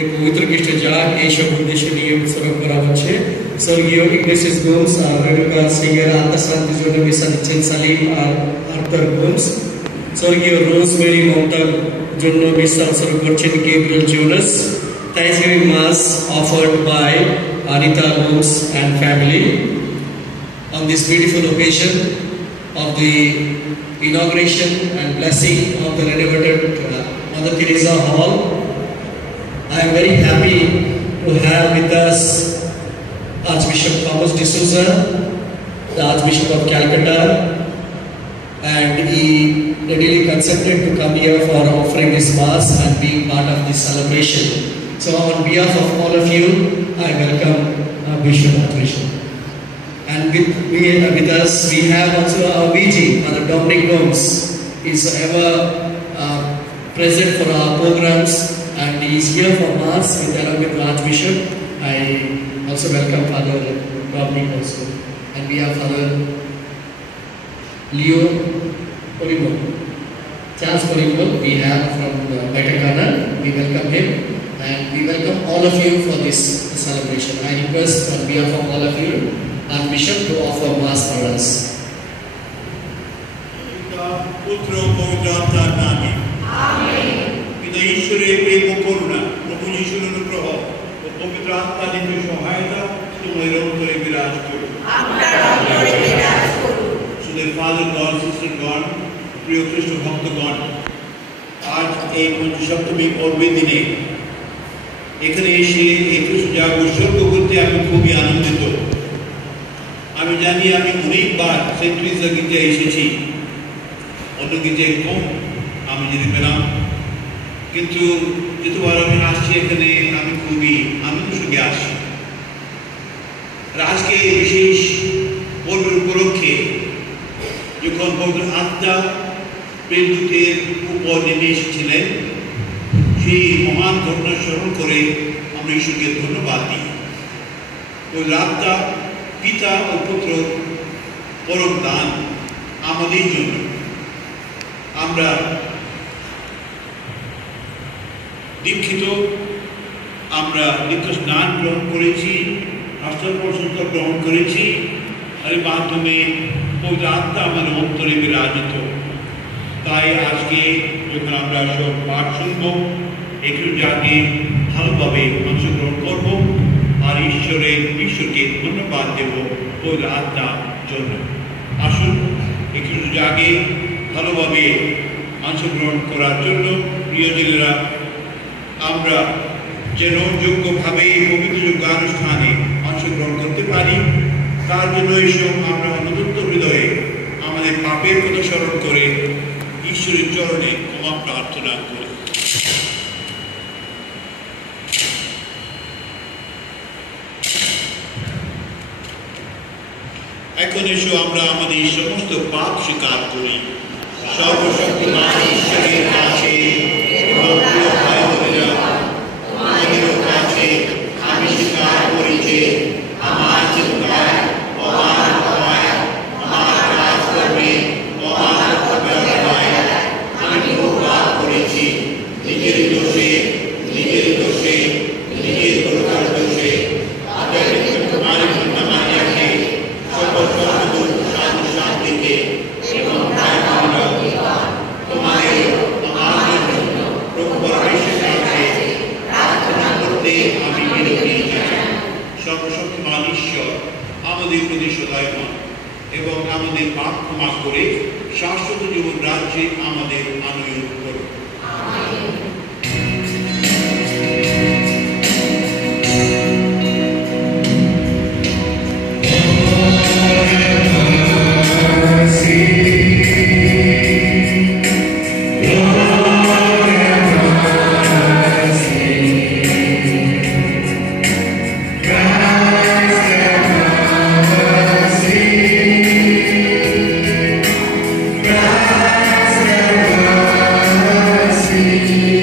एक पवित्र ख्रीष्ट जाग এই সব উদ্দেশ্য নিয়ে উৎসর্গ করা হচ্ছে। স্বর্গীয় ইগনাসিয়াস গোমস আর রেণুকা সিংয়ের আত্মশান্তির জন্য মিশন দিচ্ছেন সালিম আর আর্থার গোমস। স্বর্গীয় রোজমেরি মমতার জন্য মিশন উৎসর্গ করছেন Gabriel Jonas. Thanksgiving Mass offered by Anita Gomes and family on this beautiful occasion of the inauguration and blessing of the renovated Mother Teresa Hall. I am very happy to have with us Archbishop Thomas D'Souza, the Archbishop of Calcutta, and he readily consented to come here for offering this Mass and being part of this celebration. So on behalf of all of you, I welcome Bishop Archbishop. And with us we have also our VG, Father Dominic Gomes. He is ever present for our programs and he is here for Mass along with the Archbishop. I also welcome Father Dominic also. And we have Father Leo Polimon, Charles Polimon we have from Betacana. We welcome him. And we welcome all of you for this celebration. I request on behalf of all of you, Archbishop to offer Mass for us. পুত্র পবিত্র আত্মার নামে amen. পিতা ঈশ্বরের প্রেম ও করুণা, প্রভু যিশুর অনুগ্রহ ও পবিত্র আত্মার নিত্য সহায়তা তোমাদের অন্তরে বিরাজ করুন। সুদের ফাদার গড, সিস্টার গড, প্রিয় খ্রিস্ট ভক্তগণ, আজ এই পঞ্চসপ্তমী পর্বের দিনে এখানে এসে এই খ্রিস্ট জাগ উৎসর্গ করতে আমি খুবই আনন্দিত। আমি জানি আমি অনেকবার সেন্ট ট্রিজা গির্জায় এসেছি, অন্য গির্জায় কম আমি যেতে পেলাম, কিন্তু যতবার আমি আসছি এখানে আমি খুবই আনন্দের সঙ্গে আসি। আজকে বিশেষ পর্বের উপলক্ষে যখন পবিত্র আত্মা প্রেমদূতের উপর নেমে এসেছিলেন, সেই মহান ঘটনা স্মরণ করে আমরা ঈশ্বরকে ধন্যবাদ দিই। ওই আত্মা পিতা ও পুত্র পরম দান আমাদের জন্য। আমরা দীক্ষিত, আমরা নিত্য স্নান গ্রহণ করেছি, হস্তস্পর্শ গ্রহণ করেছি, আর মাধ্যমে পবিত্র আত্মা আমাদের অন্তরে বিরাজিত। তাই আজকে যখন আমরা সব পাঠ শুনব, একটু জাগে ভালোভাবে অংশগ্রহণ করব আর ঈশ্বরকে ধন্যবাদ দেব পবিত্র আত্মার জন্য। আসুন একটু জাগে ভালোভাবে অংশগ্রহণ করার জন্য প্রিয়জনেরা আমরা যেন যোগ্যভাবে পবিত্র যোগ্য অনুষ্ঠানে অংশগ্রহণ করতে পারি, তার জন্য এসব আমরা অনুতপ্ত হৃদয়ে আমাদের পাপের কথা স্মরণ করে ঈশ্বরের চরণে ক্ষমা প্রার্থনা করি। এখন এসো আমরা আমাদের সমস্ত পাপ স্বীকার করি সর্বশক্তিমান ঈশ্বরের কাছে এবং প্রিয় ভাই বোনেরা, তোমাদেরও কাছে আমি স্বীকার করি যে আমার চিন্তায়, অমান কথায়, আমার কাজকর্মে, অমান অবহেলায় আমি বহু পাপ করেছি। নিজের দোষে নিজের করুণার দোষে তোমার মানিয়াকে সকল সর্বদূর শান্তিকে এবং তোমাদের আমার জন্য প্রভু পরমেশ্বরের কাছে প্রার্থনা করতে আমি বিনতি জানাই। সর্বশক্তিমান ঈশ্বর আমাদের প্রতি সদয়মান এবং আমাদের পাপ ক্ষমা করে শাশ্বত জীবন রাজ্যে আমাদের আনয়ন করুন। Christ have mercy.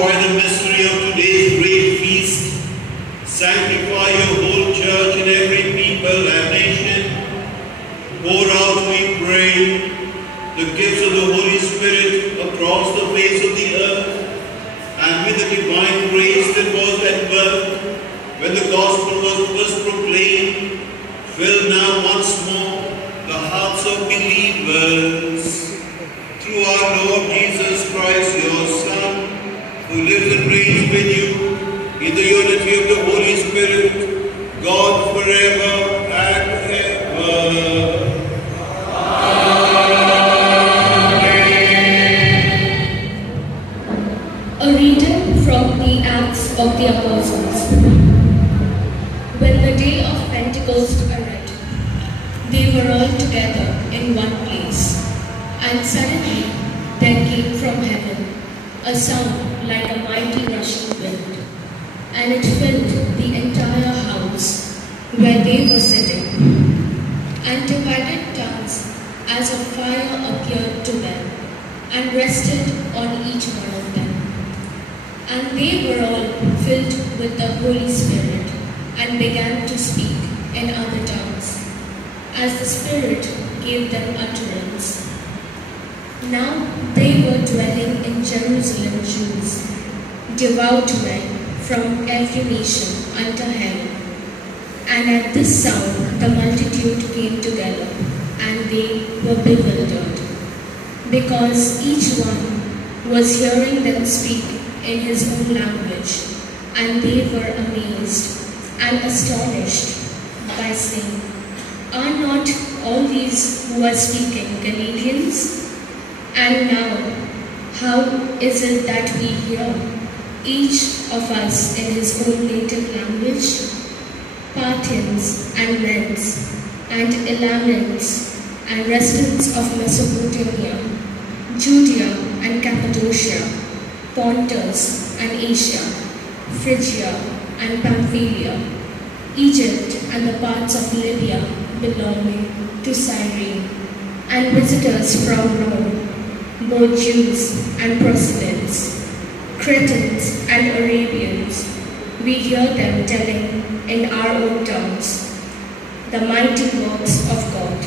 by the mystery of today's great feast, sanctify your whole church in every people and nation. Pour out, we pray, the gifts of the Holy Spirit across the face of the earth, and with the divine grace that was at work when the gospel was first proclaimed, fill now once more the hearts of believers. Through our Lord Jesus Christ, your Son, who lives and reigns with you in the unity of the Holy Spirit, God forever and ever. A reading from the Acts of the Apostles. When the day of Pentecost arrived, they were all together in one place, and suddenly there came from heaven a sound like a mighty rushing wind, and it filled the entire house where they were sitting. And divided tongues as of fire appeared to them, and rested on each one of them. And they were all filled with the Holy Spirit, and began to speak in other tongues, as the Spirit gave them utterance. Now they were dwelling in Jerusalem Jews, devout men from every nation under heaven. And at this sound the multitude came together, and they were bewildered, because each one was hearing them speak in his own language, and they were amazed and astonished by saying, "Are not all these who are speaking Galileans? And now, how is it that we hear, each of us in his own native language? Parthians and Medes and Elamites and residents of Mesopotamia, Judea and Cappadocia, Pontus and Asia, Phrygia and Pamphylia, Egypt and the parts of Libya belonging to Cyrene, and visitors from Rome, both Jews and proselytes, Cretans and Arabians, we hear them telling in our own tongues the mighty works of God."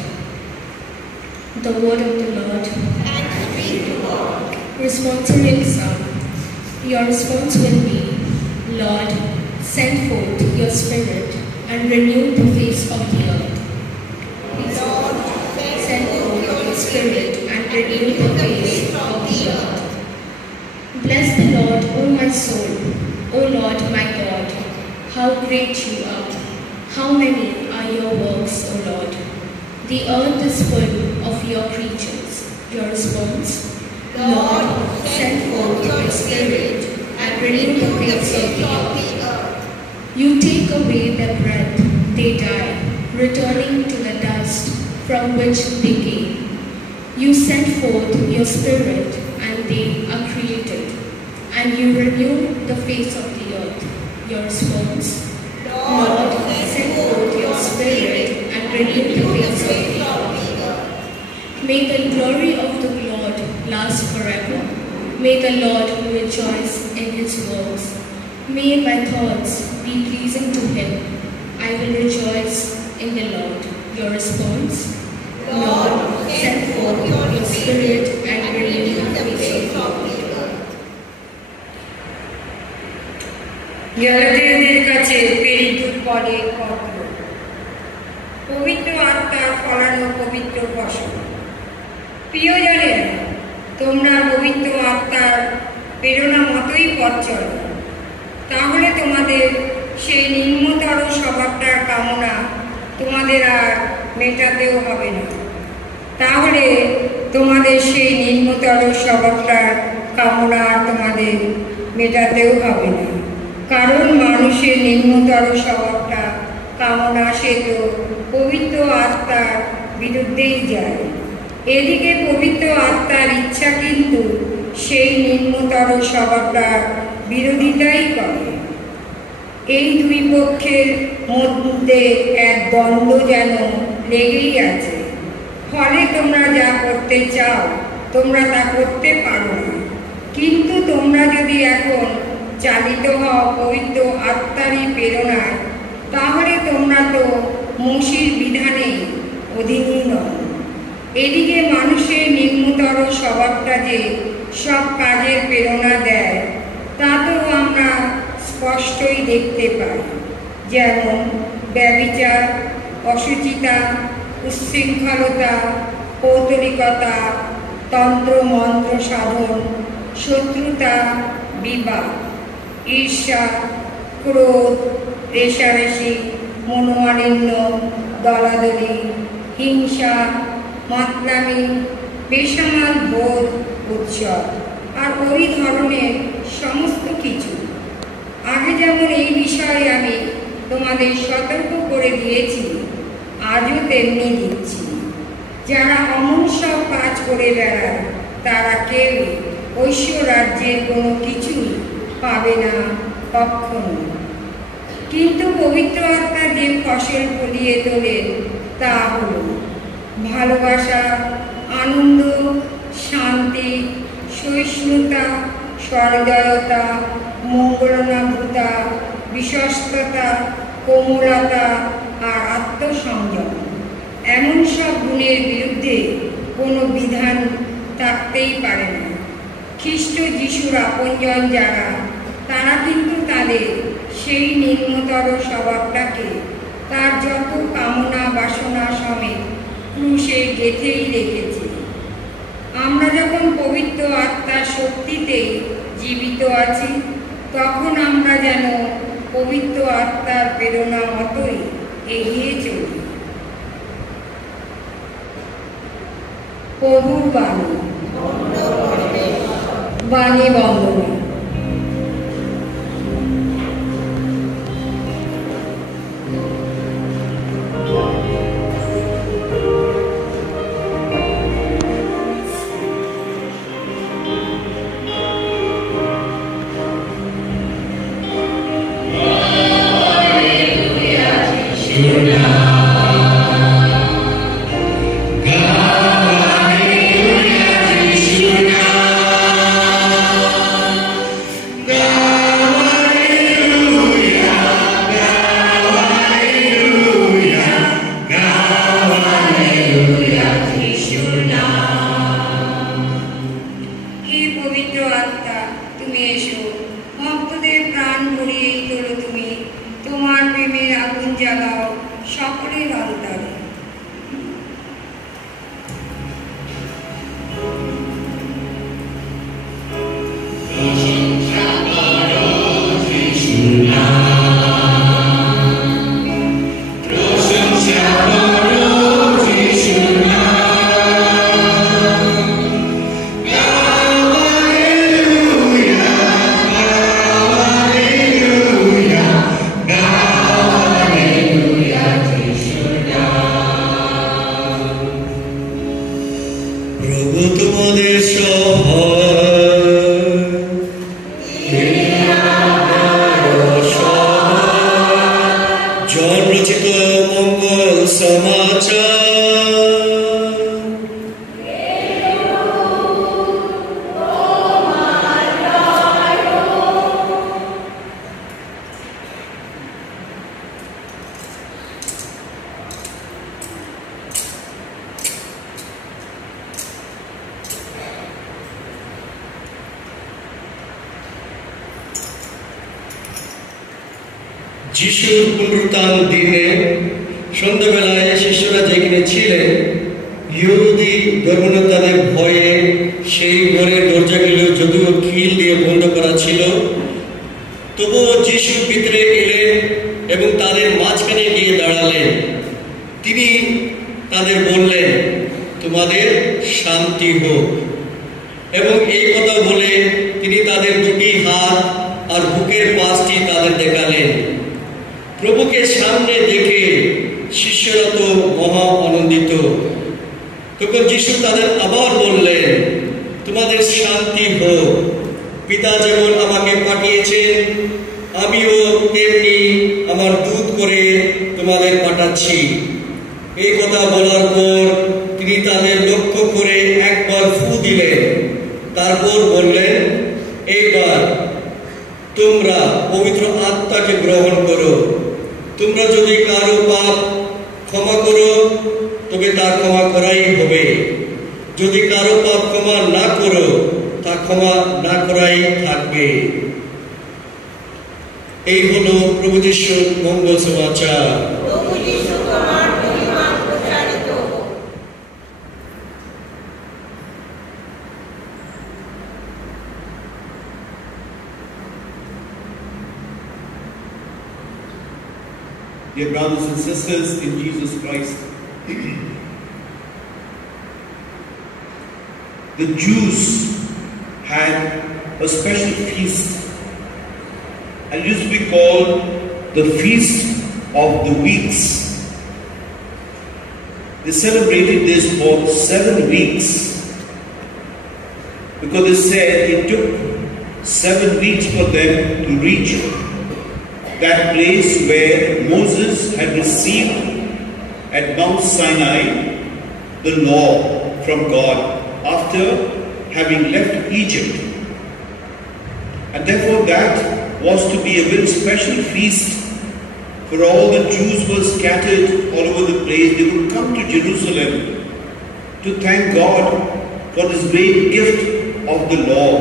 The word of the Lord. Thanks be to God. Responsorial Psalm. Your response will be, "Lord, send forth your Spirit and renew the face of the earth." Lord, Send forth your Spirit and renew the face of the earth. Bless the Lord, O my soul. O Lord, my God, how great you are. How many are your works, O Lord? The earth is full of your creatures. Your response? Lord, send forth your Spirit and renew the face of the earth. You take away their breath, they die, returning to the dust from which they came. You send forth your Spirit, and they are created, and you renew the face of the earth. Your response? Lord, send forth your Spirit and renew the face of the earth. May the glory of the Lord last forever. May the Lord rejoice in his works. May my thoughts be pleasing to him. I will rejoice in the Lord. Your response? Lord, send forth your Spirit and renew the face of the earth. গ্যালাতীয়দের কাছে প্রেরিত পদে পত্র। পবিত্র আত্মার ফলানো পবিত্র ফসল। প্রিয়জনেরা, তোমরা পবিত্র আত্মার প্রেরণা মতোই পথ চলো। তাহলে তোমাদের সেই নিম্নতর স্বভাবটার কামনা তোমাদের আর মেটাতেও হবে না। তাহলে তোমাদের সেই নিম্নতর স্বভাবটার কামনা আর তোমাদের মেটাতেও হবে না। কারণ মানুষের নিম্নতর স্বভাবটা কামনা সে তো পবিত্র আত্মার বিরুদ্ধেই যায়। এদিকে পবিত্র আত্মার ইচ্ছা কিন্তু সেই নিম্নতর স্বভাবটার বিরোধিতাই করে। এই দুই পক্ষের মধ্যে এক দ্বন্দ্ব যেন লেগেই আছে। ফলে তোমরা যা করতে চাও তোমরা তা করতে পারো না। কিন্তু তোমরা যদি এখন চালিত হও পবিত্র আত্মারই প্রেরণায়, তাহলে তোমরা তো মোশির বিধানে অধীন নও। এদিকে মানুষের নিম্নতর স্বভাবটা যে সব কাজের প্রেরণা দেয়, তা তো আমরা স্পষ্টই দেখতে পাই। যেমন ব্যভিচার, অশুচিতা, উচ্ছৃঙ্খলতা, পৌত্তলিকতা, তন্ত্র মন্ত্র সাধন, শত্রুতা, বিবাদ, ঈর্ষা, ক্রোধ, রেষারেষি, মনোমালিন্য, দলাদলি, হিংসা, মাতলামি, বেসামাল বোধ, উৎসব আর ওই ধরনের সমস্ত কিছু। আগে যেমন এই বিষয়ে আমি তোমাদের সতর্ক করে দিয়েছি, আজও তেমনি দিচ্ছি। যারা অমন সব কাজ করে বেড়ায়, তারা কেউ ঐশ্বর রাজ্যের কোনো কিছুই পাবে না কখনো। কিন্তু পবিত্র আত্মা যে ফসল ফলিয়ে তোলেন, তা হল ভালোবাসা, আনন্দ, শান্তি, সহিষ্ণুতা, সহৃদয়তা, মঙ্গলানুভূতা, বিশ্বস্ততা, কোমলতা আর আত্মসংযম। এমন সব গুণের বিরুদ্ধে কোনো বিধান থাকতেই পারে না। খ্রিস্ট যিশুর আপনজন যারা, তারা কিন্তু তাদের সেই নিম্নতর স্বভাবটাকে তার যত কামনা বাসনা সমেত ক্রুশে গেঁথেই রেখেছে। আমরা যখন পবিত্র আত্মার শক্তিতে জীবিত আছি, তখন আমরা যেন পবিত্র আত্মার প্রেরণা মতোই এগিয়ে চলি। প্রভুর বাণী। বাণী বন্দনা। যিশুর পুনরুত্থান দিনে সন্ধ্যাবেলায় শিষ্যরা যেখানে ছিলেন, ইহুদি ধর্মনেতাদের ভয়ে সেই ঘরের দরজাগুলো যদিও খিল দিয়ে বন্ধ করা ছিল, তবুও যিশু ভিতরে এলেন এবং তাদের মাঝখানে গিয়ে দাঁড়ালেন। তিনি তাদের বললেন, তোমাদের শান্তি হোক। এবং এই কথা বলে তিনি তাদের দুটি হাত আর বুকের পাশটি তাদের দেখালেন। প্রভুকে সামনে দেখে শিষ্যরা তো মহা আনন্দিত। তখন যিশু তাদের আবার বললেন, তোমাদের শান্তি হোক। পিতা যেমন আমাকে পাঠিয়েছেন, আমিও তেমনি আমার দূত করে তোমাদের পাঠাচ্ছি। এই কথা বলার পর তিনি তাদের লক্ষ্য করে একবার ফু দিলেন। তারপর বললেন, তোমরা পবিত্র আত্মাকে গ্রহণ করো। তোমরা যদি কারো পাপ ক্ষমা করো তবে তা ক্ষমা করাই হবে, যদি কারো পাপ ক্ষমা না করো তা ক্ষমা না করাই থাকবে। এই হলো প্রভু যিশুর মঙ্গল সমাচার। Dear brothers and sisters in Jesus Christ, the Jews had a special feast, and it used to be called the Feast of the Weeks. They celebrated this for 7 weeks because they said it took 7 weeks for them to reach that place where Moses had received at Mount Sinai the law from God after having left Egypt. And therefore that was to be a very special feast for all the Jews who were scattered all over the place. They would come to Jerusalem to thank God for this great gift of the law,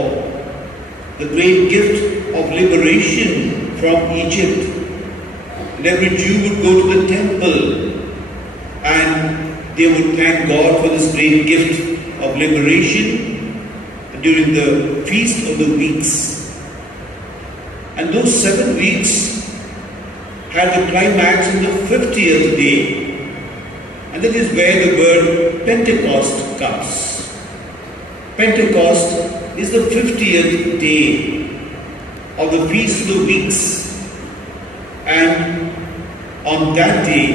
the great gift of liberation from Egypt. And every Jew would go to the temple and they would thank God for this great gift of liberation during the Feast of the Weeks. And those 7 weeks had the climax on the 50th day, and that is where the word Pentecost comes. Pentecost is the 50th day of the Feast of the Weeks, and on that day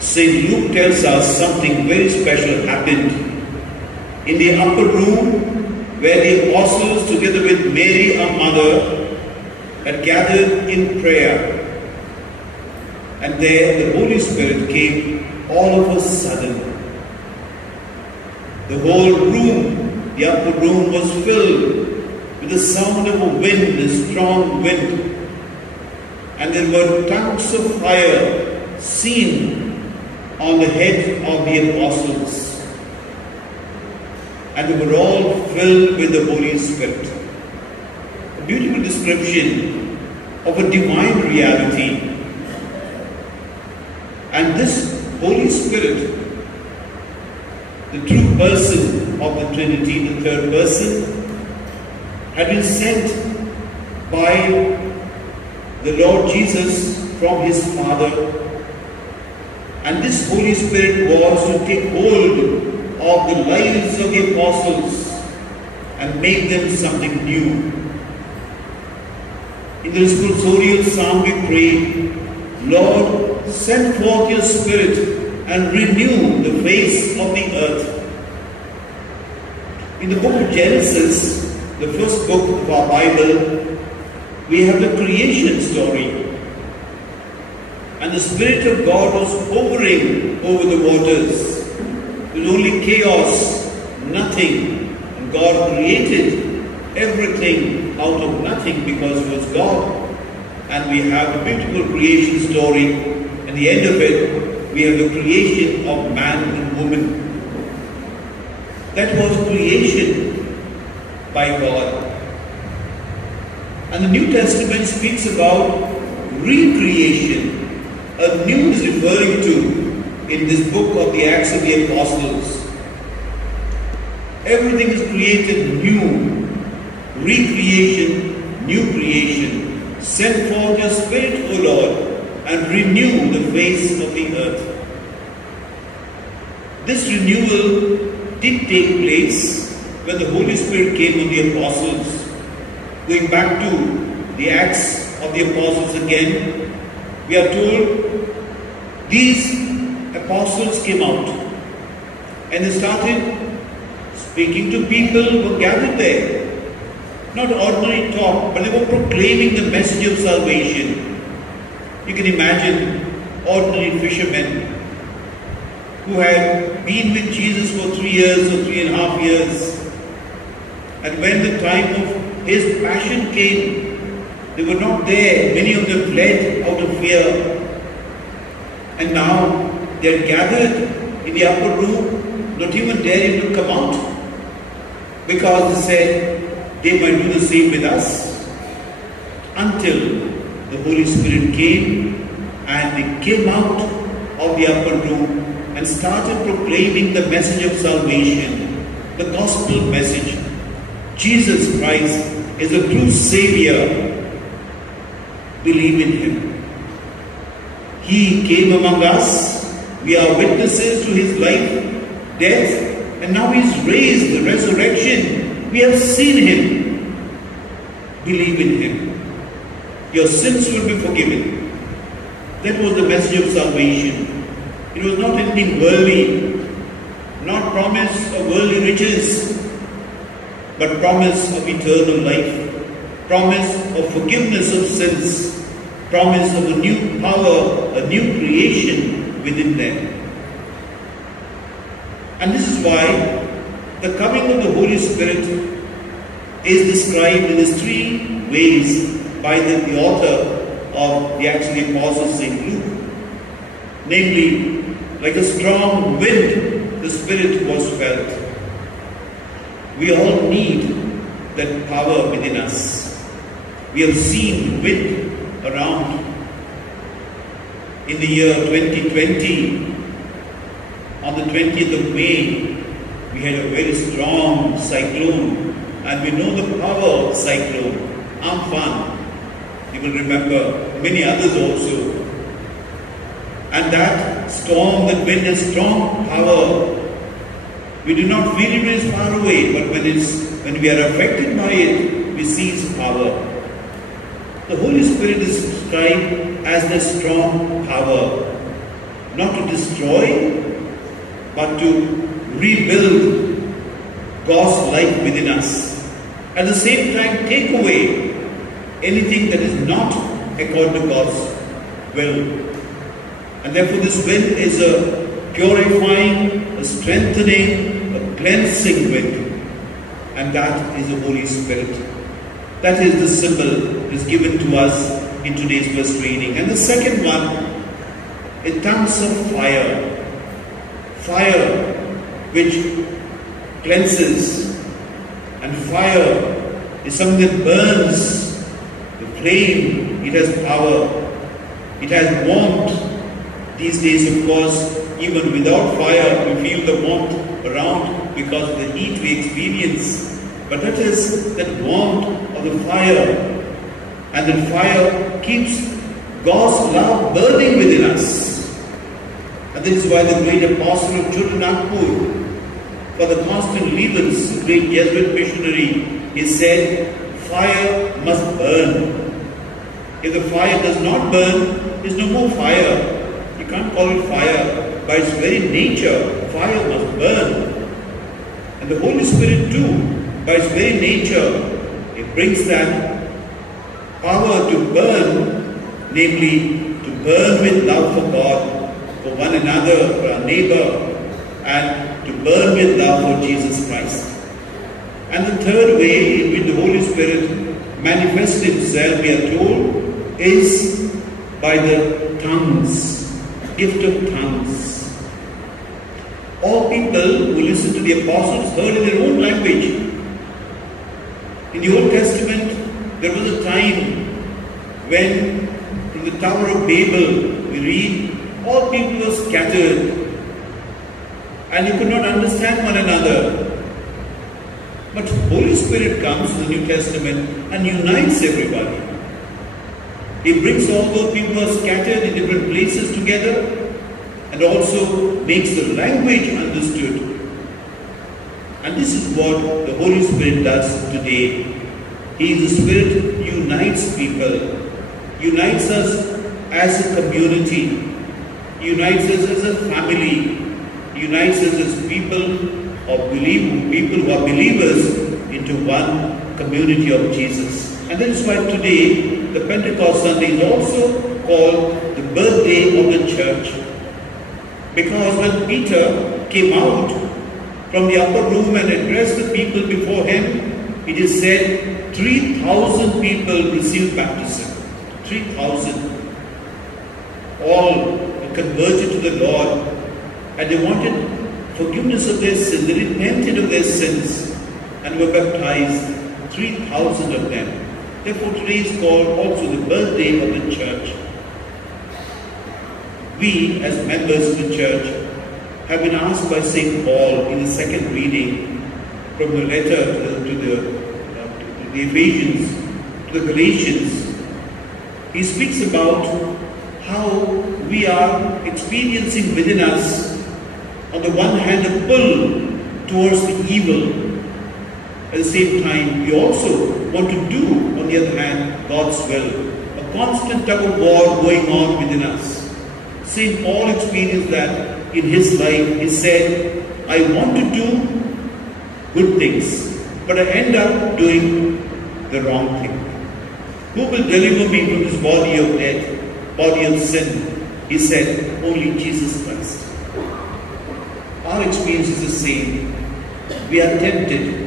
St. Luke tells us something very special happened in the upper room where the apostles together with Mary, our mother, had gathered in prayer. And there the Holy Spirit came all of a sudden. The whole room, the upper room, was filled with the sound of a wind, a strong wind. And there were tongues of fire seen on the head of the apostles. And they were all filled with the Holy Spirit. A beautiful description of a divine reality. And this Holy Spirit, the true person of the Trinity, the third person, had been sent by the Lord Jesus from his Father. And this Holy Spirit was to take hold of the lives of the apostles and make them something new. In the responsorial psalm we pray, Lord, send forth your Spirit and renew the face of the earth. In the book of Genesis, the first book of our Bible, we have the creation story. And the Spirit of God was hovering over the waters. It was only chaos, nothing. And God created everything out of nothing because it was God. And we have a beautiful creation story. At the end of it, we have the creation of man and woman. That was creation by God. And the New Testament speaks about recreation. A new is referring to in this book of the Acts of the Apostles. Everything is created new. Recreation, new creation. Send forth your Spirit, O Lord, and renew the face of the earth. This renewal did take place when the Holy Spirit came on the apostles. Going back to the Acts of the Apostles again, we are told these apostles came out and they started speaking to people who were gathered there. Not ordinary talk, but they were proclaiming the message of salvation. You can imagine ordinary fishermen who had been with Jesus for 3 years or 3.5 years. And when the time of his passion came, They were not there. Many of them fled out of fear. And now they are gathered in the upper room, not even daring to come out, because they said they might do the same with us, until the Holy Spirit came and they came out of the upper room and started proclaiming the message of salvation, the gospel message. Jesus Christ is a true Savior. Believe in Him. He came among us. We are witnesses to His life, death, and now He is raised, the resurrection. We have seen Him. Believe in Him. Your sins will be forgiven. That was the message of salvation. It was not anything worldly, not promise of worldly riches, but promise of eternal life, promise of forgiveness of sins, promise of a new power, a new creation within them. And this is why the coming of the Holy Spirit is described in these three ways by the author of the Apostle St. Luke. Namely, like a strong wind, the Spirit was felt. We all need that power within us. We have seen wind around. In the year 2020, on the 20th of May, we had a very strong cyclone, and we know the power of cyclone, Amphan. You will remember many others also. And that storm, that wind has strong power. We do not feel it when it's far away, but when we are affected by it, we see its power. The Holy Spirit is described as the strong power, not to destroy, but to rebuild God's life within us. At the same time, take away anything that is not according to God's will. And therefore this wind is a purifying, a strengthening, a cleansing wind. And that is the Holy Spirit. That is the symbol that is given to us in today's verse reading. And the second one, in tongues of fire. Fire which cleanses. And fire is something that burns. The flame, it has power. It has warmth. These days, of course, even without fire, we feel the warmth around because of the heat we experience. But that is that warmth of the fire. And that fire keeps God's love burning within us. And this is why the great apostle of Chudnakpur, for the constant Lebens, the great Jesuit missionary, he said, fire must burn. If the fire does not burn, there is no more fire. You can't call it fire. By its very nature, fire must burn. And the Holy Spirit too, by its very nature, it brings that power to burn, namely to burn with love for God, for one another, for our neighbor, and to burn with love for Jesus Christ. And the third way in which the Holy Spirit manifests Himself, we are told, is by the tongues. Gift of tongues. All people who listen to the apostles heard in their own language. In the Old Testament, there was a time when from the Tower of Babel, we read, all people were scattered and you could not understand one another. But the Holy Spirit comes in the New Testament and unites everybody. He brings all those people who are scattered in different places together and also makes the language understood. And this is what the Holy Spirit does today. He is the Spirit who unites people, unites us as a community, unites us as a family, unites us as people who are believers into one community of Jesus. And that is why today the Pentecost Sunday is also called the birthday of the church. Because when Peter came out from the upper room and addressed the people before him, it is said 3,000 people received baptism. 3,000. All converted to the Lord, and they wanted forgiveness of their sins. They repented of their sins and were baptized. 3,000 of them. Therefore, today is called also the birthday of the church. We, as members of the church, have been asked by St. Paul in the second reading from the letter to the Ephesians, to the Galatians. He speaks about how we are experiencing within us, on the one hand, a pull towards the evil. At the same time, we also want to do, on the other hand, God's will. A constant tug of war going on within us. St. Paul experienced that in his life. He said, I want to do good things, but I end up doing the wrong thing. Who will deliver me from this body of death, body of sin? He said, only Jesus Christ. Our experience is the same. We are tempted.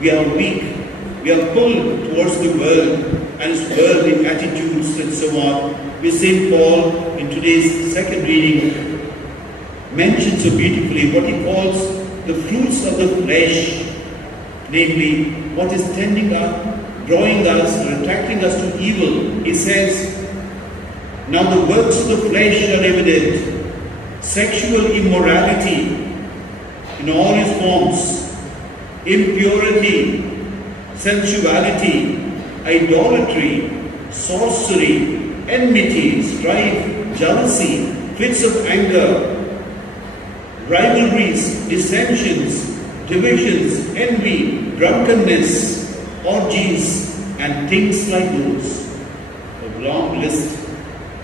We are weak. We are pulled towards the world and its worldly attitudes and so on. We St. Paul in today's second reading mentions so beautifully what he calls the fruits of the flesh, namely what is tending us, drawing us, or attracting us to evil. He says, now the works of the flesh are evident: sexual immorality in all its forms, impurity, sensuality, idolatry, sorcery, enmity, strife, jealousy, fits of anger, rivalries, dissensions, divisions, envy, drunkenness, orgies, and things like those. A long list.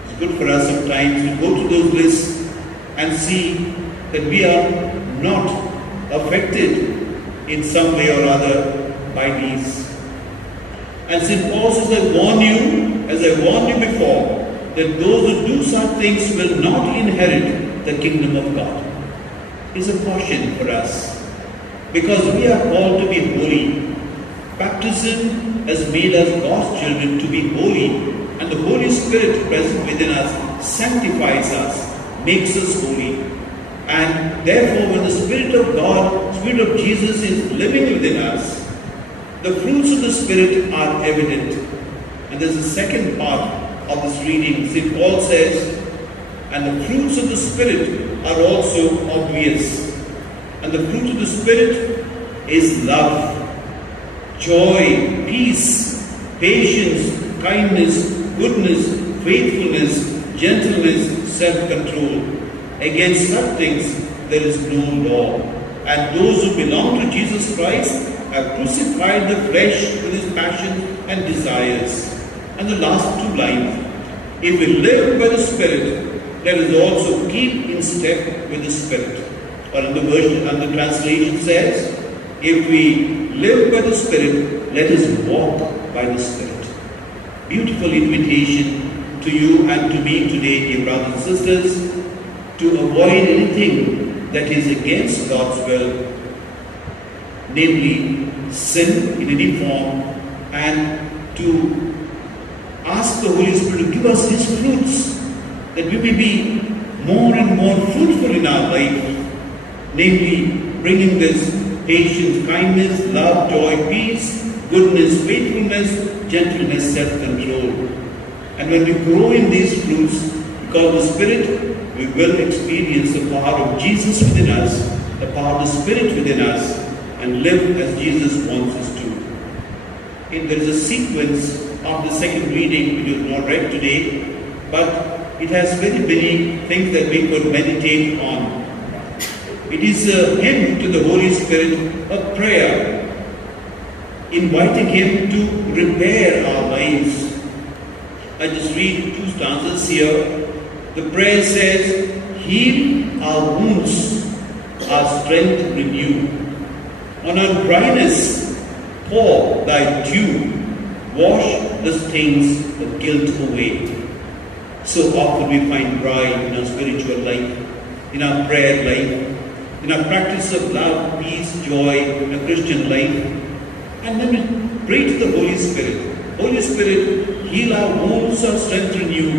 It's good for us sometimes to go to those lists and see that we are not affected in some way or other by these. And St. Paul says, I warn you, as I warned you before, that those who do such things will not inherit the kingdom of God. It's a caution for us, because we are called to be holy. Baptism has made us God's children to be holy, and the Holy Spirit present within us sanctifies us, makes us holy. And therefore, when the Spirit of God, Spirit of Jesus is living within us, the fruits of the Spirit are evident. And there's a second part of this reading. St. Paul says, and the fruits of the Spirit are also obvious. And the fruit of the Spirit is love, joy, peace, patience, kindness, goodness, faithfulness, gentleness, self-control. Against such things there is no law. And those who belong to Jesus Christ have crucified the flesh with its passions and desires. And the last two lines, if we live by the Spirit, let us also keep in step with the Spirit. Or in the version, and the translation says, if we live by the Spirit, let us walk by the Spirit. Beautiful invitation to you and to me today, dear brothers and sisters, to avoid anything that is against God's will, namely sin in any form, and to ask the Holy Spirit to give us His fruits, that we may be more and more fruitful in our life, namely bringing this patience, kindness, love, joy, peace, goodness, faithfulness, gentleness, self-control. And when we grow in these fruits, because of the Spirit, we will experience the power of Jesus within us, the power of the Spirit within us, and live as Jesus wants us to. And there is a sequence of the second reading which is not read today, but it has very many things that we could meditate on. It is a hymn to the Holy Spirit, a prayer, inviting Him to repair our lives. I just read two stanzas here. The prayer says, heal our wounds, our strength renew. On our dryness, pour thy dew, wash the stains of guilt away. So often we find dry in our spiritual life, in our prayer life, in our practice of love, peace, joy, in a Christian life, And then we pray to the Holy Spirit. Holy Spirit, heal our wounds or strengthen you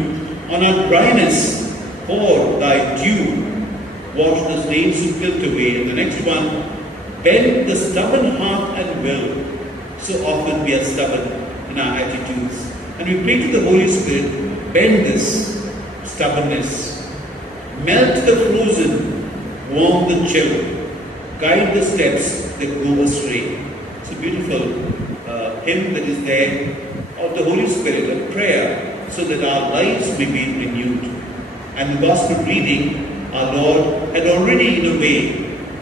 on our dryness, pour thy dew, wash the stains of guilt away. And the next one, bend the stubborn heart and will. So often we are stubborn in our attitudes. And we pray to the Holy Spirit, bend this stubbornness, melt the frozen, warm the chill, guide the steps that go astray. It's a beautiful hymn that is there of the Holy Spirit, a prayer so that our lives may be renewed. And the Gospel reading, our Lord had already in a way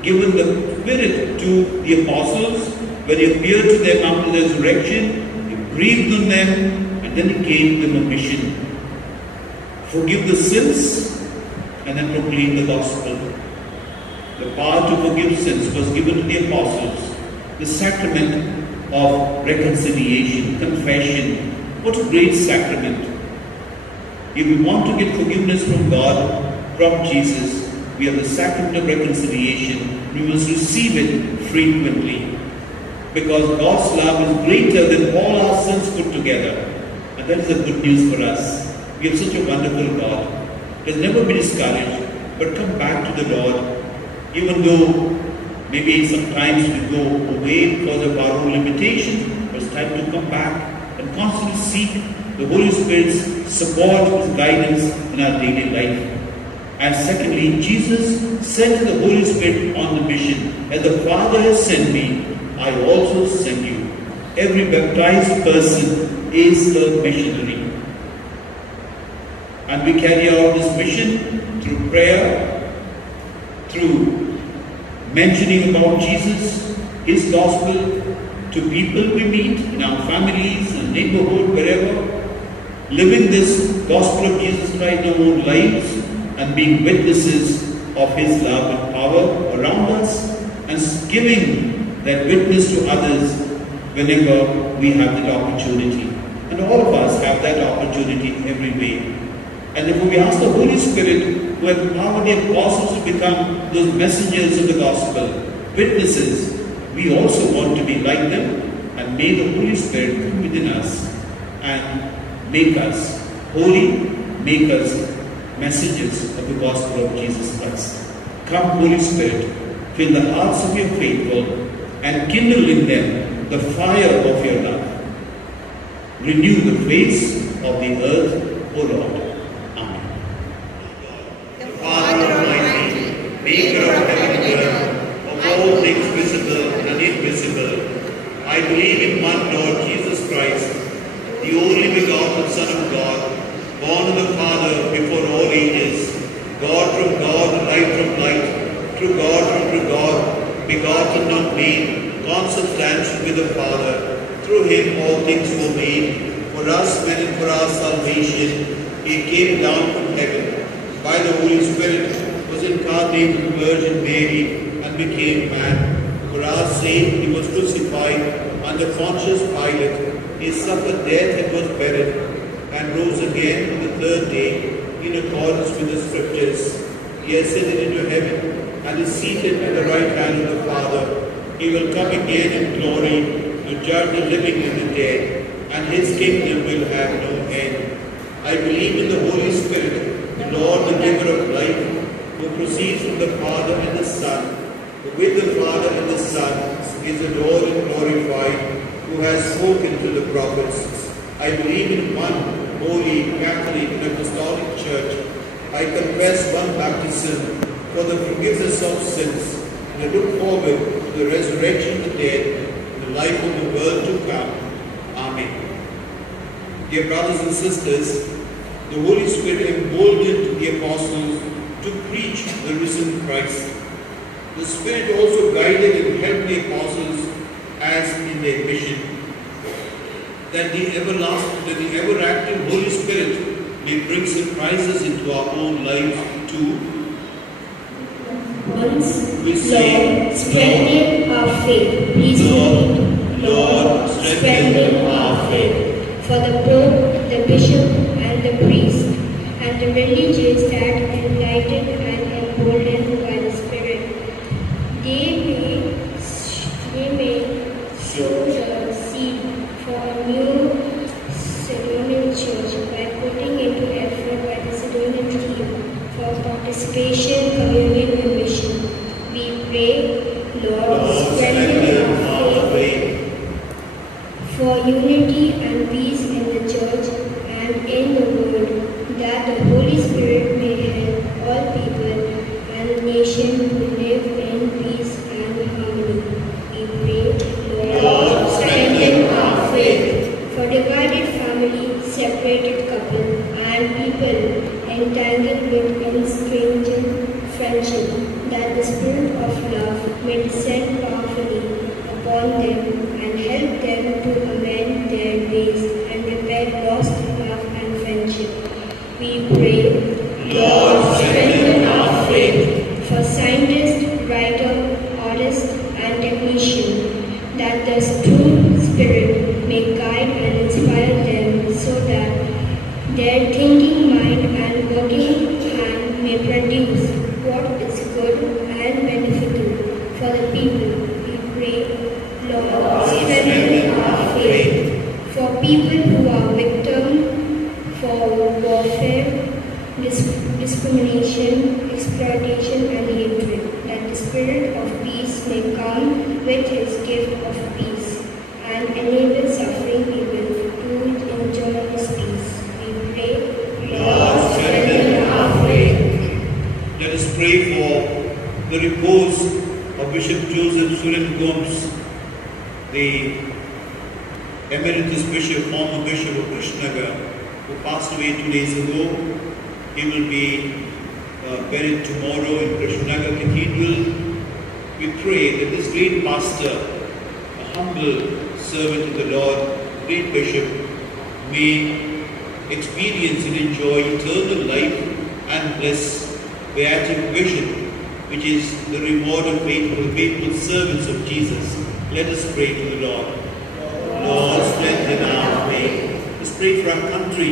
given the Spirit to the apostles when He appeared to them after the resurrection. He breathed on them and then He gave them a mission. Forgive the sins and then proclaim the Gospel. The power to forgive sins was given to the apostles. The sacrament of reconciliation, confession. What a great sacrament. If we want to get forgiveness from God, from Jesus, we have the sacrament of reconciliation. We must receive it frequently. Because God's love is greater than all our sins put together. And that is the good news for us. We have such a wonderful God. He has never been discouraged, but come back to the Lord. Even though maybe sometimes we go away because of our own limitation, but it's time to come back and constantly seek the Holy Spirit's support, His guidance in our daily life. And secondly, Jesus sent the Holy Spirit on the mission. As the Father has sent me, I also send you. Every baptized person is a missionary. And we carry out this mission through prayer, through mentioning about Jesus, His gospel to people we meet in our families and neighborhood, wherever, living this gospel of Jesus Christ in our own lives and being witnesses of His love and power around us and giving that witness to others whenever we have that opportunity. And all of us have that opportunity every day. And therefore we ask the Holy Spirit who has empowered the apostles to become those messengers of the gospel, witnesses. We also want to be like them, and may the Holy Spirit come within us and make us holy, make us messengers of the gospel of Jesus Christ. Come, Holy Spirit, fill the hearts of your faithful and kindle in them the fire of your love. Renew the face of the earth, O Lord. Maker of heaven and earth, of all things visible and invisible, I believe in one Lord Jesus Christ, the only begotten Son of God, born of the Father before all ages, God from God, light from light, true God from true God, begotten not made, consubstantial with the Father. Through Him all things were made. For us men and for our salvation, He came down from heaven by the Holy Spirit, was incarnated of the Virgin Mary and became man. For our sake He was crucified under Pontius Pilate. He suffered death and was buried, and rose again on the third day in accordance with the Scriptures. He ascended into heaven and is seated at the right hand of the Father. He will come again in glory to judge the living and the dead, and His kingdom will have no end. I believe in the Holy Spirit, the Lord, the giver of life, who proceeds from the Father and the Son, who with the Father and the Son is adored and glorified, who has spoken to the prophets. I believe in one holy, Catholic, and Apostolic Church. I confess one baptism for the forgiveness of sins, and I look forward to the resurrection of the dead and the life of the world to come. Amen. Dear brothers and sisters, the Holy Spirit emboldened the apostles to preach the risen Christ. The Spirit also guided and helped the apostles as in their mission. That the ever-active Holy Spirit may bring surprises into our own lives too. Once, We say, Lord, strengthen our faith. Please repeat. Lord, strengthen our faith. For the Pope, the Bishop, and the priest, and the religious that enlightened and emboldened by the Spirit, they may show your spatial communion and mission. We pray, Lord, strengthen our faith for unity and peace in the church and in the world, that the Holy Spirit may help all people and nation to live in peace and harmony. We pray, Lord, strengthen our faith for divided family, separated couple, and people entangled with estranged friendship, that the Spirit of love may descend powerfully upon them and help them to amend their ways and repair lost love and friendship. We pray, Lord, strengthen our faith for scientist, writer, artist, and technician, that the true Spirit may guide and inspire them so that their thinking mind and working hand may produce what is good and beneficial for the people. We pray, Lord, strengthen our faith for people who are victims for warfare, discrimination, exploitation, and hatred, that the Spirit of peace may come with His gift of peace and enable suffering people to enjoy His peace. We pray, Lord, strengthen our faith. Let us pray for the repose of Bishop Joseph Suren Gomes, the Emeritus Bishop, former Bishop of Krishnagar, who passed away 2 days ago. He will be buried tomorrow in Krishnagar Cathedral. We pray that this great pastor, a humble servant of the Lord, great bishop, may experience and enjoy eternal life and bless beatific vision, which is the reward of faithful servants of Jesus. Let us pray to the Lord. Lord, strengthen our faith. Let's pray for our country.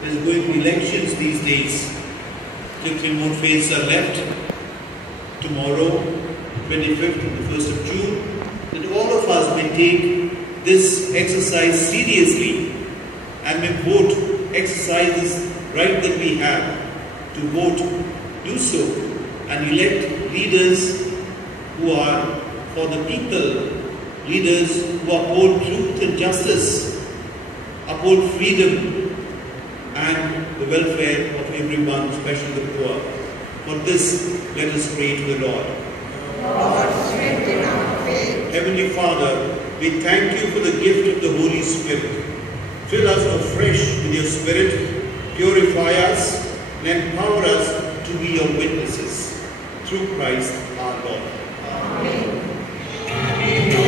There's going to be elections these days. 15 more phases are left. Tomorrow, 25th and the 1st of June, that all of us may take this exercise seriously and may vote, exercise this right that we have to vote, do so, and elect leaders who are for the people, leaders who uphold truth and justice, uphold freedom and the welfare of everyone, especially the poor. For this, let us pray to the Lord. Lord, strengthen our faith. Heavenly Father, we thank you for the gift of the Holy Spirit. Fill us afresh with your Spirit, purify us, and empower us to be your witnesses. Through Christ our Lord. Amen. To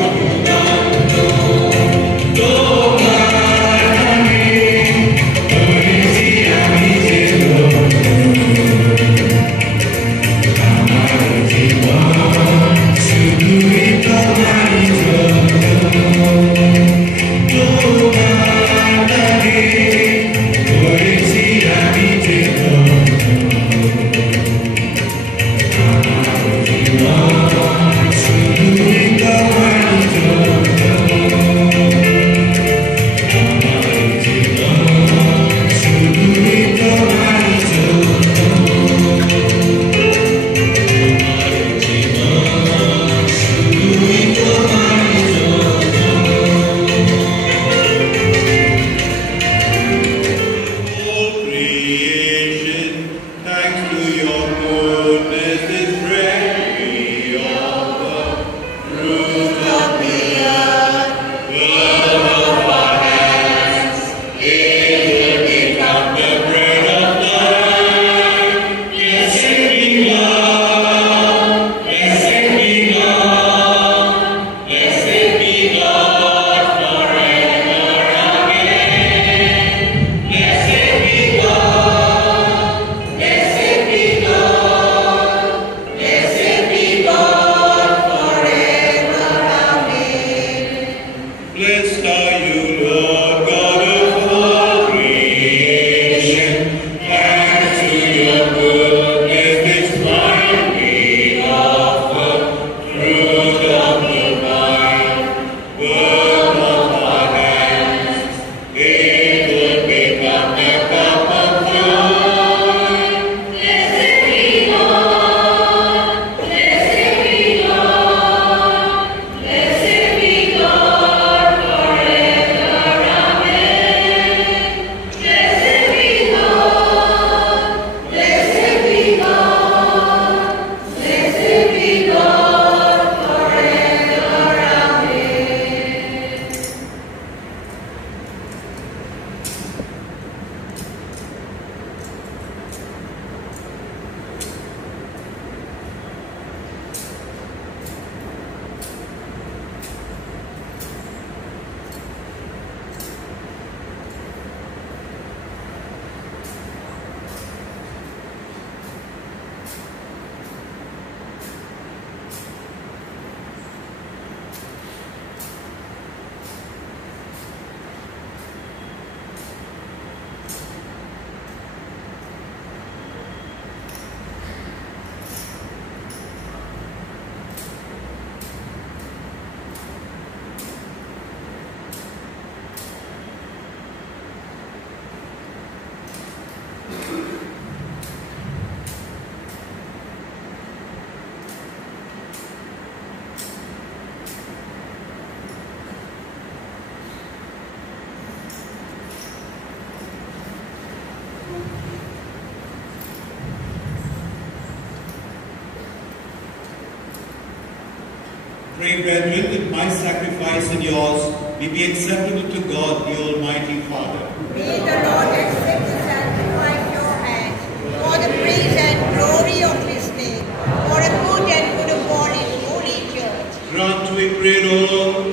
Pray, brethren, that my sacrifice and yours may be acceptable to God, the Almighty Father. May the Lord accept the sacrifice in your hands for the praise and glory of His name, for a good and good of all His holy church. Grant, we pray, Lord,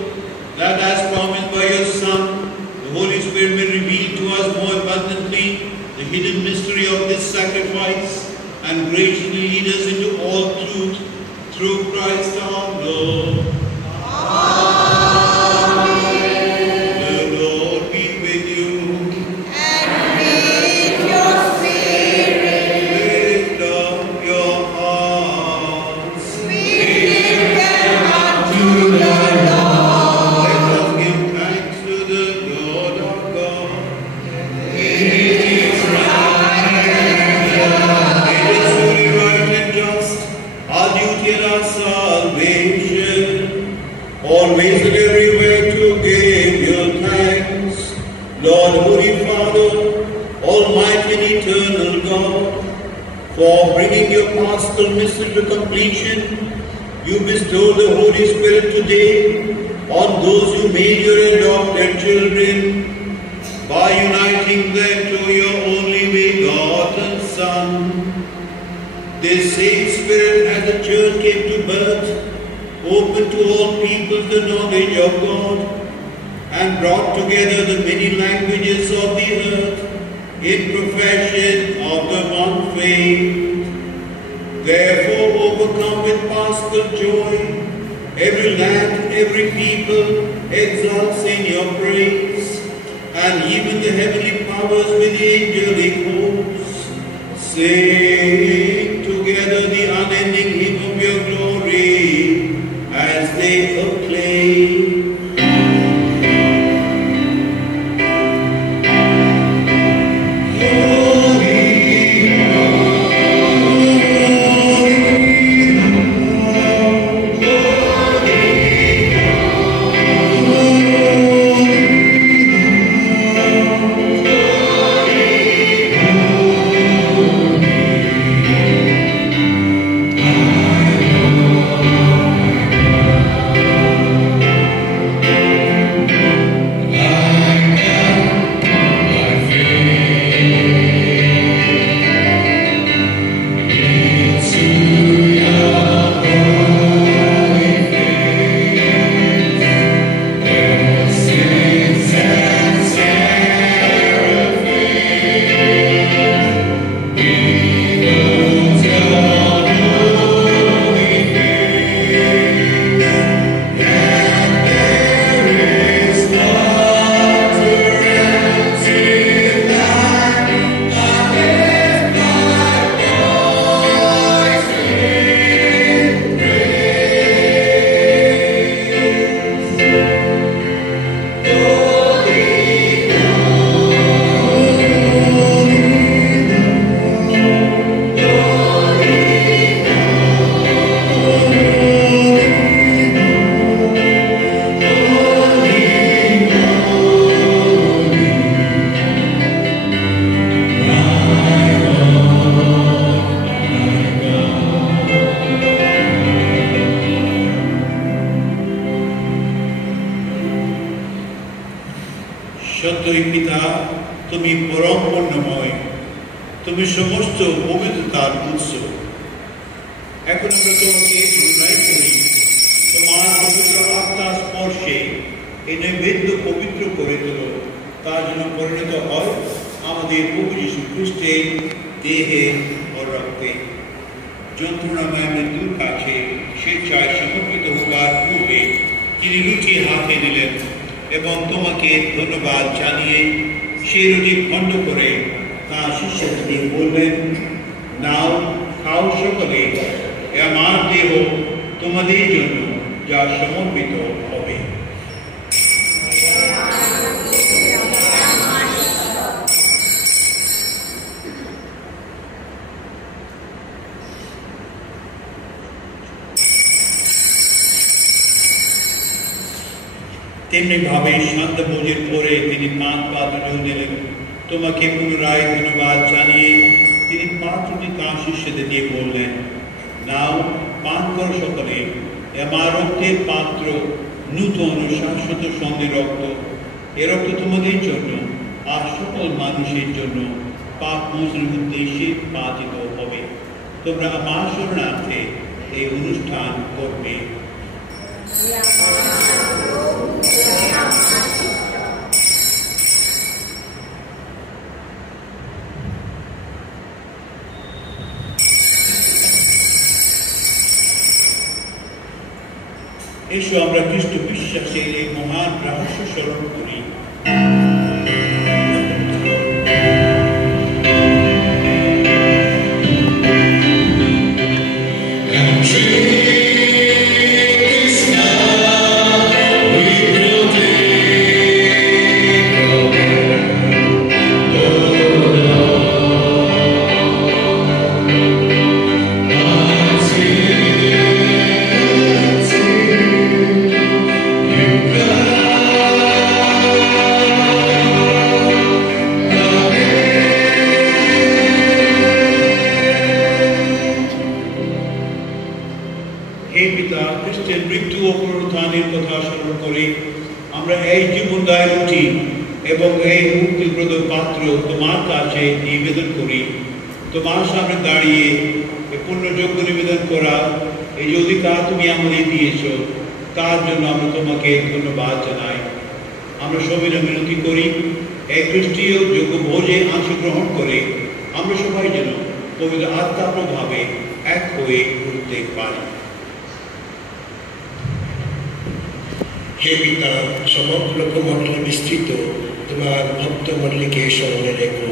that as promised by your Son, the Holy Spirit may reveal to us more abundantly the hidden mystery of this sacrifice and graciously lead us into all truth through Christ our Lord. Amen. The Lord be with you. And with your spirit. Lift up your hearts. We lift them unto the Lord. Let us give thanks to the Lord our God. It is truly right and just, our duty and our salvation, always and everywhere to give you thanks, Lord, Holy Father, Almighty and Eternal God, for bringing your paschal mystery to completion. You bestow the Holy Spirit today on those who made your adopted children, by uniting them to your only begotten Son. This same Spirit, as the Church came to birth, opened to all people the knowledge of God, and brought together the many languages of the earth in profession of the one faith. Therefore, overcome with paschal joy, every land, every people exalts in your praise, and even the heavenly powers with the angelic hosts sing together the unending hymn of your glory as they acclaim. সত্যই পিতা, তুমি পরম পুণ্যময়, তুমি সমস্ত পবিত্রতার উৎস। এখন আমরা তোমাকে অনুনয় করি, তোমার পবিত্র আত্মা স্পর্শে এই নৈবেদ্য পবিত্র করে তোলো, তার জন্য পরিণত হয় আমাদের প্রভু যীশু খ্রিস্টের দেহে ও রক্তে। যন্ত্রণাময় মৃত্যুর কাছে স্বেচ্ছায় সমর্পিত হবার পূর্বে তিনি রুটি হাতে নিলেন এবং তোমাকে ধন্যবাদ জানিয়ে সেই রুটি খণ্ড করে তাঁর শিষ্যদের বললেন, নাও খাও সকলে, এ আমার দেহ তোমাদের জন্য যা সমর্পিত হবে। তেমনি ভাবে শান্ত ভোজের পরে তিনি পাত্র নিলেন, তোমাকে পুনরায় ধন্যবাদ জানিয়ে তিনি পাত্রটি তাঁর শিষ্যদের দিয়ে বললেন, নাও পান করো সকলে, আমার রক্তের পাত্র নূতন ও শাশ্বত সঙ্গে রক্ত, এ রক্ত তোমাদের জন্য আর সকল মানুষের জন্য পাপ মোচনের উদ্দেশ্যে পাতিত হবে। তোমরা আমার শরণার্থে এই অনুষ্ঠান করবে। এসো আমরা খ্রিস্ট বিশ্বাসের এই মহান রহস্য স্মরণ করি। এবং এই মুক্তিপ্রদ পাত্র তোমার কাছে নিবেদন করি। তোমার সামনে দাঁড়িয়ে পূর্ণযোগ্য নিবেদন করা এই যে অধিকার তুমি আমাদের দিয়েছ, তার জন্য আমরা তোমাকে ধন্যবাদ জানাই। আমরা সবিনয় বিনতি করি এই খ্রিস্টীয় যোগ্য ভোজে অংশগ্রহণ করে আমরা সবাই যেন পবিত্র আত্মা প্রভাবে এক হয়ে উঠতে পারি। হে পিতা, সমগ্র লোকমণ্ডলে বিস্তৃত তোমার ভক্ত মণ্ডলীকে স্মরণে রেখো।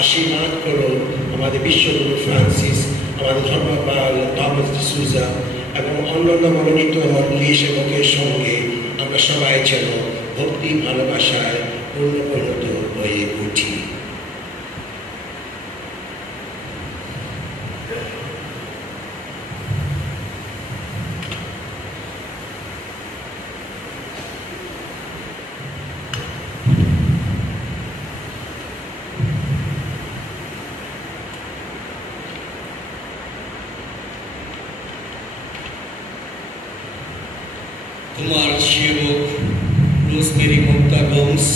আশীর্বাদ করো আমাদের বিশ্বগুরু ফ্রান্সিস, আমাদের ধর্মপাল টমাস ডিসুজা এবং অন্যান্য মনোনীত মণ্ডলী সেবকের সঙ্গে আমরা সবাই যেন ভক্তি ভালোবাসায় পূর্ণপরিণত হয়ে উঠি। তোমার সেবক রোজমেরি মুক্তা গোমস,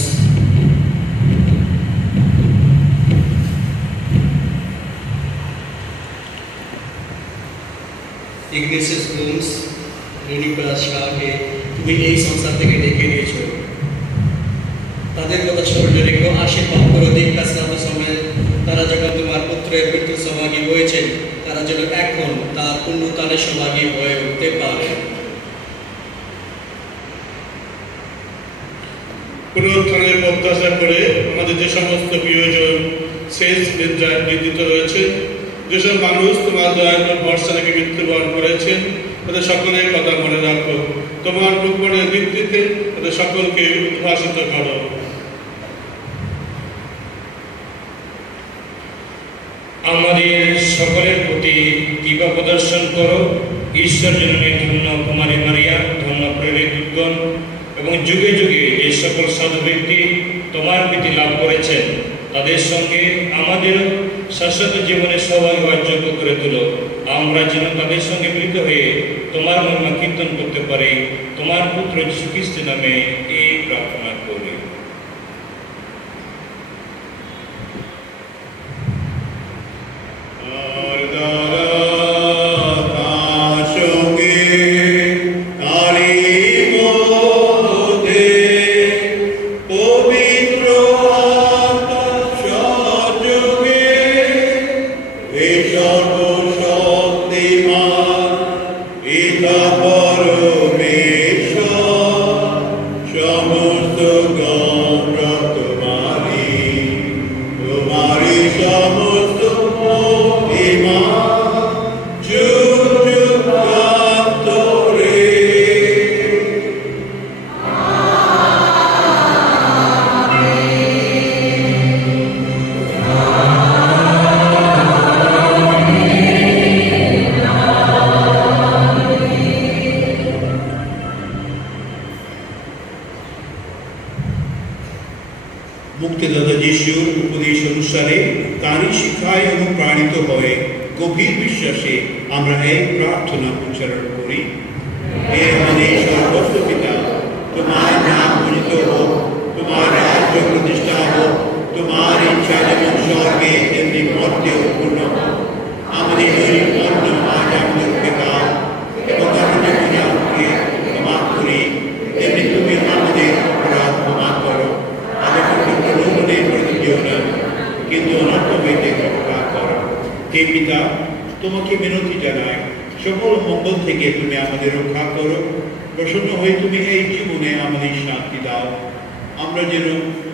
ইগনেসিয়াস গোমস, নিকোলাস শাহকে তুমি এই সংসার থেকে ডেকে নিয়েছো। তাদের কথা স্মরণে রেখো, আশীর্বাদ করো দীক্ষা স্নানের সময় তারা যখন তোমার পুত্রের মৃত্যু সৌভাগী হয়েছেন, তারা যেন এখন তার পুণ্যতানের সৌভাগী হয়ে উঠতে পারে। পুনরুত্থানের প্রত্যাশা করে আমাদের যে সমস্ত প্রিয়জন শেষ নিদ্রায় নিয়োজিত রয়েছেন, যেসব মানুষ তোমার দয়ার ভরসা রেখে মৃত্যুবরণ করেছেন, তাদের সকলের কথা মনে রাখো। তোমার প্রকরণের ভিত্তিতে তাদের সকলকে উদ্ভাসিত করো। আমাদের সকলের প্রতি কৃপা প্রদর্শন করো। ঈশ্বর জননী ধন্য কুমারী মারিয়া, ধন্য প্রেরিতগণ এবং যুগে যুগে যে সকল সাধু ব্যক্তি তোমার প্রীতি লাভ করেছেন, তাদের সঙ্গে আমাদের শাশ্বত জীবনে সবাই হওয়ার যোগ্য করে তোলো। আমরা যেন তাদের সঙ্গে মিলিত হয়ে তোমার মহিমা কীর্তন করতে পারি। তোমার পুত্র যীশু খ্রিস্টের নামে এই প্রার্থনা করি। মুক্তিদাতা যিশুর উপদেশ অনুসারে তারই শিক্ষায় অনুপ্রাণিত হয়ে গভীর বিশ্বাসে আমরা এই প্রার্থনা উচ্চারণ করি। हे हमारे स्वर्गस्थ पिता, तुम्हारा नाम पूजित हो, तुम्हारा राज्य प्रतिष्ठा हो, तुम्हारी इच्छा যেমন স্বর্গে তেমনি মর্তেও পূর্ণ হোক। আমাদের দৈনিক অন্ন আজ আমাদেরকে দাও, এবং আমরা যেমনকে ক্ষমা করি তেমনি তুমি আমাদের অপরাধ ক্ষমা করো, আমাদেরকে প্রলোভনে পড়তে দিও না, কিন্তু অনর্থ হইতে রক্ষা করো। হে পিতা, তোমাকে বিনতি জানাই, সকল মঙ্গল থেকে তুমি আমাদের রক্ষা করো। প্রসন্ন হয়ে তুমি এই জীবনে আমাদের শান্তি দাও। আমরা যেন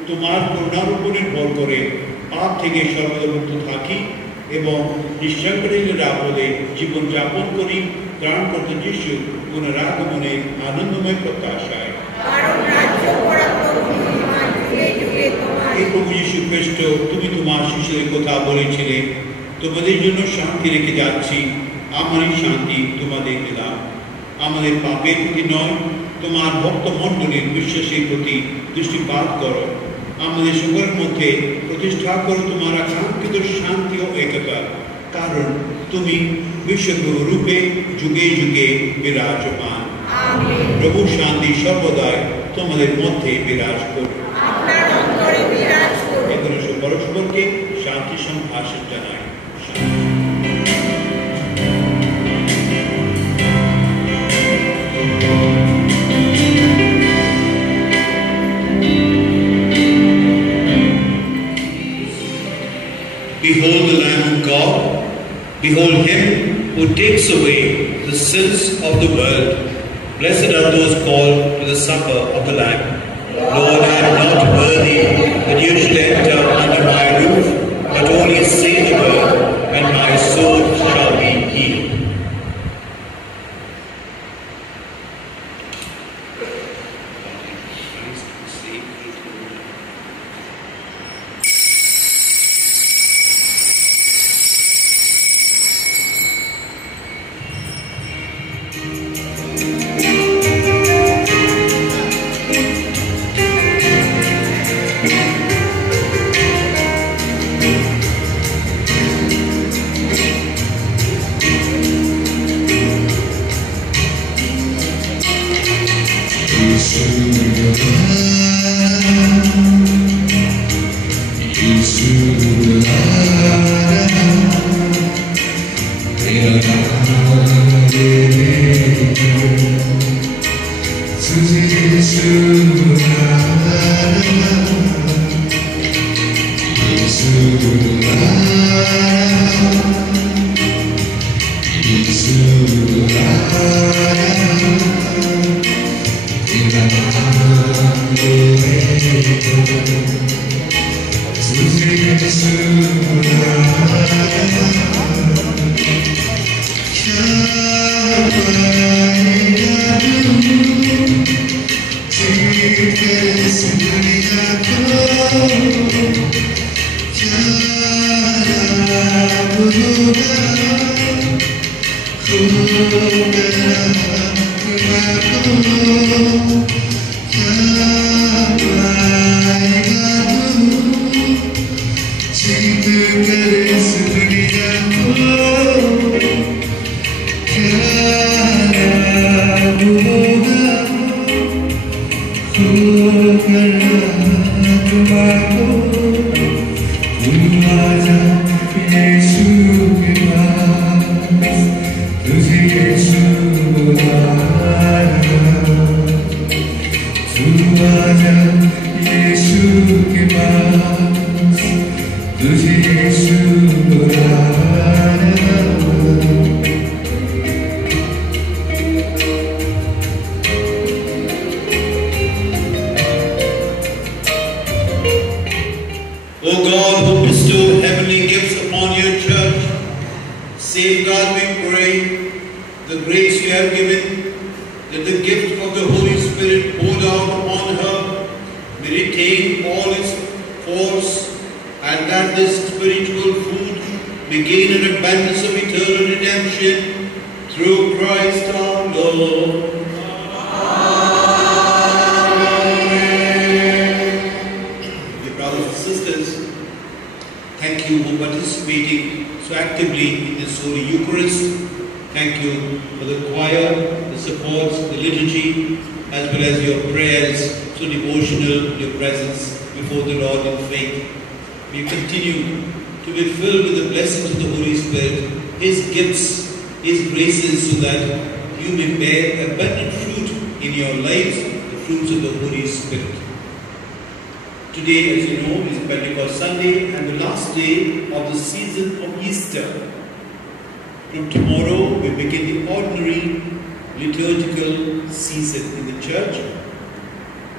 তোমার করুণার উপর নির্ভর করে পাপ থেকে সর্বদা মুক্ত থাকি এবং নিঃসংকটের আপদে জীবন যাপন করি। ত্রাণ করতে যিশু পুনরাগমনের আনন্দময় প্রত্যাশায়। এই প্রভু যীশু খ্রিস্ট, তুমি তোমার শিশুদের কথা বলেছিলে, তোমাদের জন্য শান্তি রেখে যাচ্ছি, আমারই শান্তি তোমাদের দিলাম। আমাদের পাপের প্রতি নয়, তোমার ভক্ত মণ্ডলীর বিশ্বাসের প্রতি দৃষ্টিপাত করো। আমাদের সকলের মধ্যে প্রতিষ্ঠা করো তোমার আকাঙ্ক্ষিত শান্তি ও একতা, কারণ তুমি বিশ্বগুরু রূপে যুগে যুগে বিরাজমান। প্রভু শান্তি সর্বদাই তোমাদের মধ্যে বিরাজ করো। এখন পরস্পরকে শান্তি সম্ভাষণ জানায়। Behold the Lamb of God, behold him who takes away the sins of the world. Blessed are those called to the supper of the Lamb. Lord, I am not worthy that you should enter under my roof, but only say the word, and my soul shall be healed. Thank you for the choir, the supports, the liturgy, as well as your prayers, so devotional, your presence before the Lord in faith. May you continue to be filled with the blessings of the Holy Spirit, His gifts, His graces, so that you may bear abundant fruit in your lives, the fruits of the Holy Spirit. Today, as you know, is Pentecost Sunday and the last day of the season of Easter. From tomorrow, we begin the ordinary liturgical season in the church.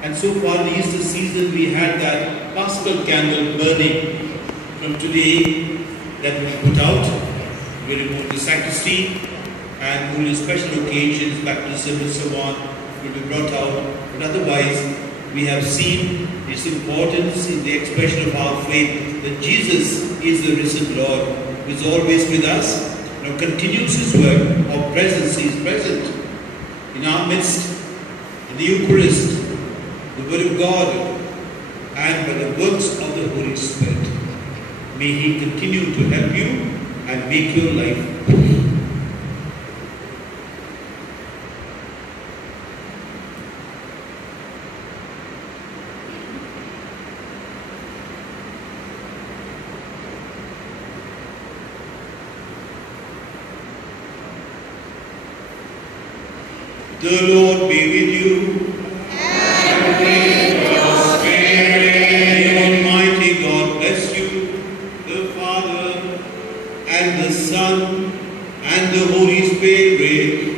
And so far, in the Easter season, we had that Paschal candle burning. From today, that will be put out. We remove the sacristy, and only special occasions, baptism and so on, will be brought out. But otherwise, we have seen its importance in the expression of our faith that Jesus is the risen Lord, who is always with us, now continues His work of presence. He is present in our midst, in the Eucharist, the Word of God, and by the works of the Holy Spirit. May He continue to help you and make your life holy. The Lord be with you. And with your spirit. May Almighty God bless you, the Father, and the Son, and the Holy Spirit.